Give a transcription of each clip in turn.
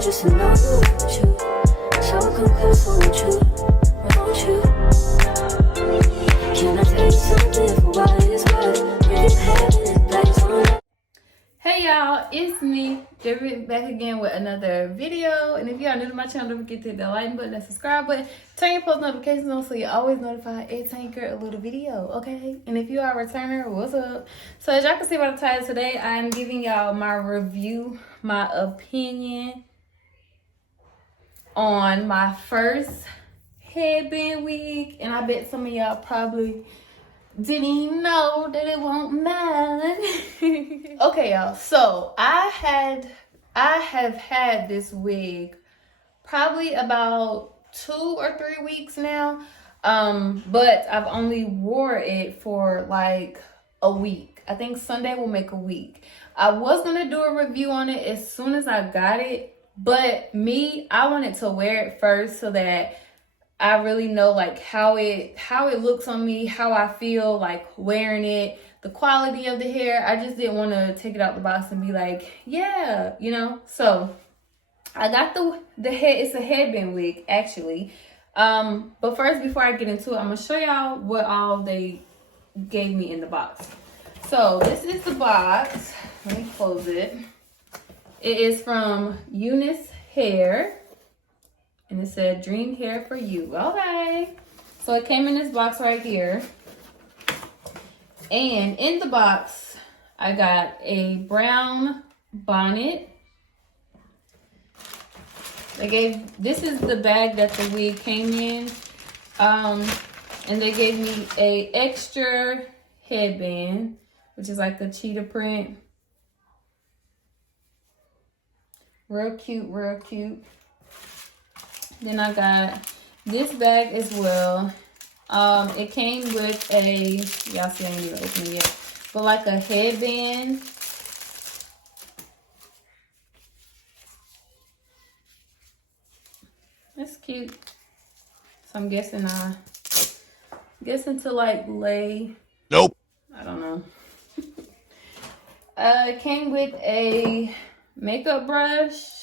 just to know you want you. So come close, won't you? Won't you? Can I tell you something for what it's worth? Bring heaven and back on. Hey y'all, it's me, Jerry, back again with another video. And if you are new to my channel, don't forget to hit the like button and subscribe button. Turn your post notifications on so you're always notified every time you get a little video, okay? And if you are a returner, what's up? So as y'all can see by the title today, I'm giving y'all my review, my opinion on my first headband wig. And I bet some of y'all probably didn't even know that it won't mine. Okay, y'all. So I have had this wig probably about 2 or 3 weeks now. But I've only wore it for like a week. I think Sunday will make a week. I was gonna do a review on it as soon as I got it, but I wanted to wear it first so that I really know like how it looks on me, how I feel like wearing it, the quality of the hair. I just didn't want to take it out the box and be like, yeah, you know. So I got the head. It's a headband wig actually. But first, before I get into it, I'm gonna show y'all what all they gave me in the box. So this is the box. Let me close it. It is from UNICE Hair. And it said, dream hair for you. Okay. So it came in this box right here. And in the box, I got a brown bonnet. This is the bag that the wig came in. And they gave me a extra headband, which is like a cheetah print. Real cute, real cute. Then I got this bag as well. It came with y'all see I ain't even opened it yet, but like a headband. It's cute. So I'm guessing to like lay. Nope. I don't know. It came with a makeup brush.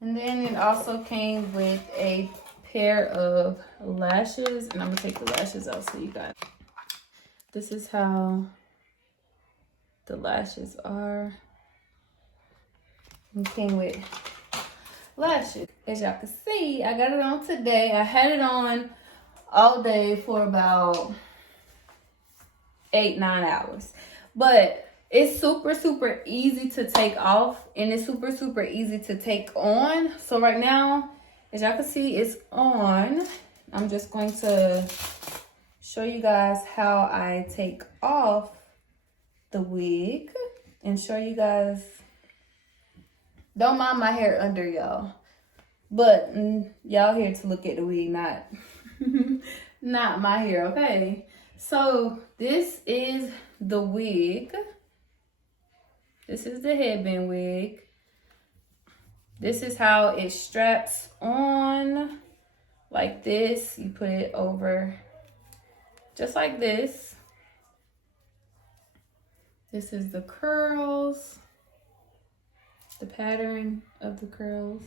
And then it also came with a pair of lashes. And I'm going to take the lashes out so you guys. This is how the lashes are. It came with lashes. As y'all can see, I got it on today. I had it on all day for about 8-9 hours. But it's super easy to take off, and it's super easy to take on. So right now, as y'all can see, it's on. I'm just going to show you guys how I take off the wig and show you guys. Don't mind my hair under, y'all, but y'all here to look at the wig, not my hair. Okay, so this is the wig. This is the headband wig. This is how it straps on, like this. You put it over just like this. This is the curls, the pattern of the curls.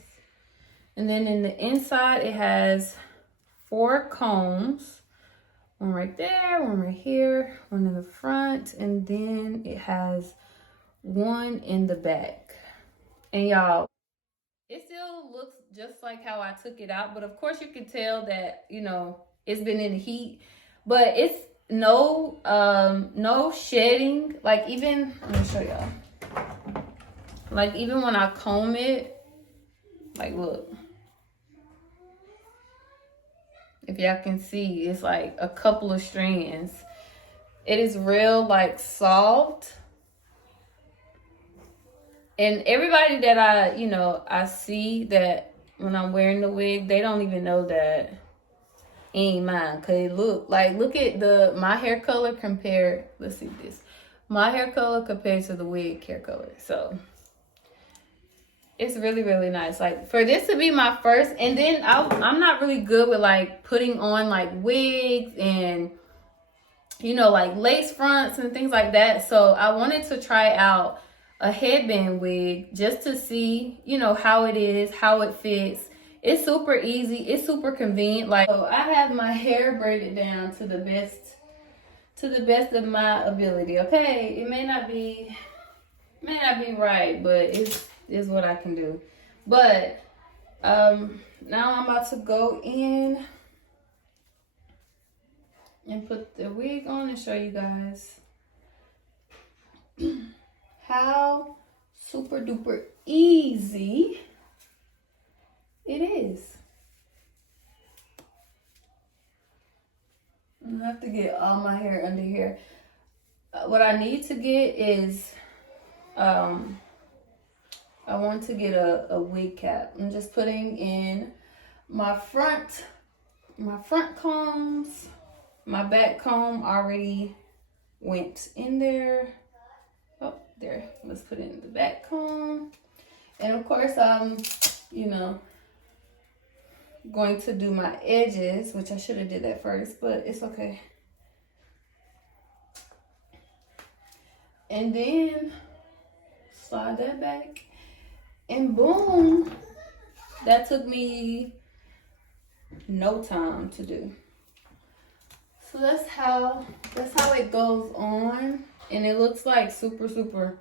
And then in the inside, it has 4 combs. One right there, one right here, one in the front, and then it has one in the back. And y'all, it still looks just like how I took it out, but of course you can tell that, you know, it's been in the heat, but it's no shedding. Like, even let me show y'all, like even when I comb it, like look, if y'all can see, it's like a couple of strands. It is real like soft. And everybody that I see that when I'm wearing the wig, they don't even know that it ain't mine. Cause it look at my hair color compared, let's see this. My hair color compared to the wig hair color. So it's really nice. Like, for this to be my first, and then I'm not really good with like putting on like wigs and, you know, like lace fronts and things like that. So I wanted to try out a headband wig just to see, you know, how it is, how it fits. It's super easy. It's super convenient. Like, so I have my hair braided down to the best of my ability. Okay, it may not be right, but it's what I can do. But now I'm about to go in and put the wig on and show you guys how super duper easy it is. I have to get all my hair under here. What I need to get is I want to get a wig cap. I'm just putting in my front combs. My back comb already went in there. Oh, there. Let's put in the back comb. And of course, you know, going to do my edges, which I should have did that first, but it's okay. And then slide that back, and boom, that took me no time to do. So that's how it goes on, and it looks like super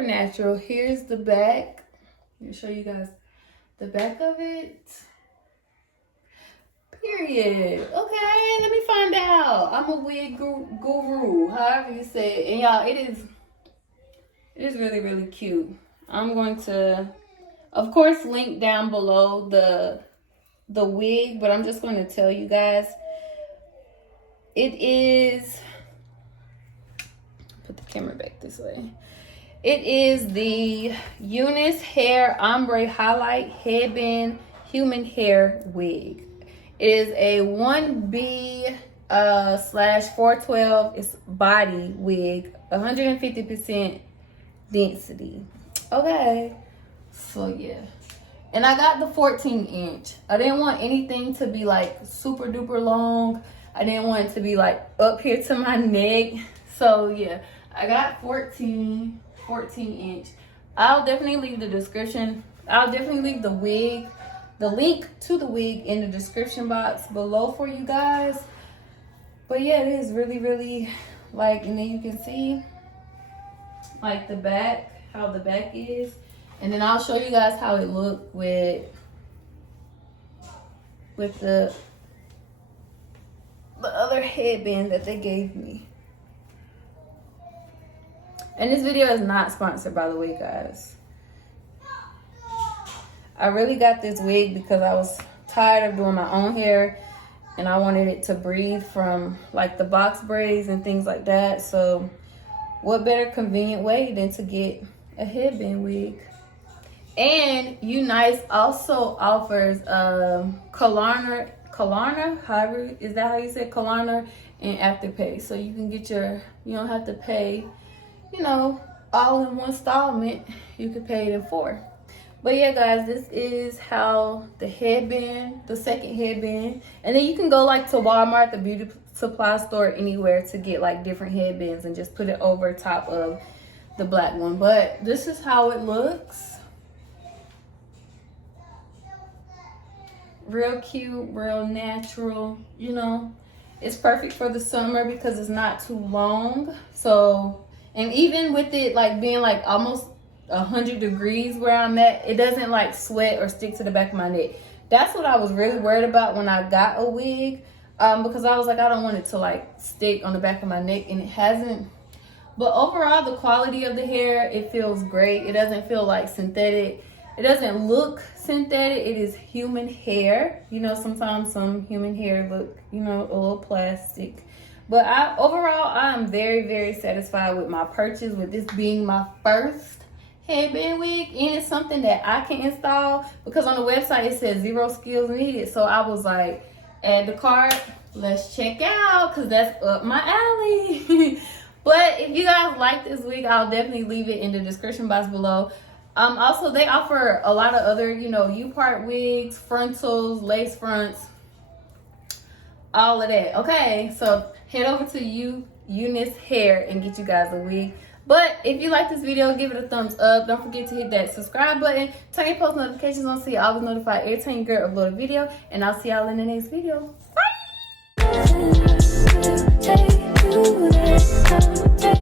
natural. Here's the back. Let me show you guys the back of it. Period. Okay, let me find out. I'm a wig guru, however you say it. And y'all, it is really cute. I'm going to, of course, link down below the wig, but I'm just going to tell you guys. It is, put the camera back this way. It is the UNICE Hair Ombre Highlight Headband Human Hair Wig. It is a 1B / 412. It's body wig, 150% density. Okay, so yeah. And I got the 14-inch. I didn't want anything to be like super duper long. I didn't want it to be like up here to my neck. So yeah, I got 14-inch. I'll definitely leave the description. I'll definitely leave the wig, the link to the wig in the description box below for you guys. But yeah, it is really like, and then you can see like the back, how the back is. And then I'll show you guys how it looked with the other headband that they gave me. And this video is not sponsored, by the way, guys. I really got this wig because I was tired of doing my own hair, and I wanted it to breathe from like the box braids and things like that. So what better convenient way than to get a headband wig? And UNICE also offers Klarna, however, is that how you say Klarna, and Afterpay. So you can get you don't have to pay, you know, all in one installment. You can pay it in 4. But yeah, guys, this is how the headband, the second headband, and then you can go like to Walmart, the beauty supply store, anywhere to get like different headbands and just put it over top of the black one. But this is how it looks. Real cute, real natural, you know. It's perfect for the summer because it's not too long. So, and even with it like being like almost 100 degrees where I'm at, it doesn't like sweat or stick to the back of my neck. That's what I was really worried about when I got a wig, because I was like, I don't want it to like stick on the back of my neck, and it hasn't. But overall, the quality of the hair, it feels great. It doesn't feel like synthetic. It doesn't look synthetic. It is human hair. You know, sometimes some human hair look, you know, a little plastic. But overall, I'm very satisfied with my purchase, with this being my first headband wig, and it's something that I can install because on the website it says 0 skills needed. So I was like, add to cart, let's check out, because that's up my alley. But if you guys like this wig, I'll definitely leave it in the description box below. Also, they offer a lot of other, you know, U-part wigs, frontals, lace fronts, all of that. Okay, so head over to UNICE Hair and get you guys a wig But if you like this video, give it a thumbs up. Don't forget to hit that subscribe button. Turn your post notifications on so you're always notified every time your girl upload a video. And I'll see y'all in the next video. Bye.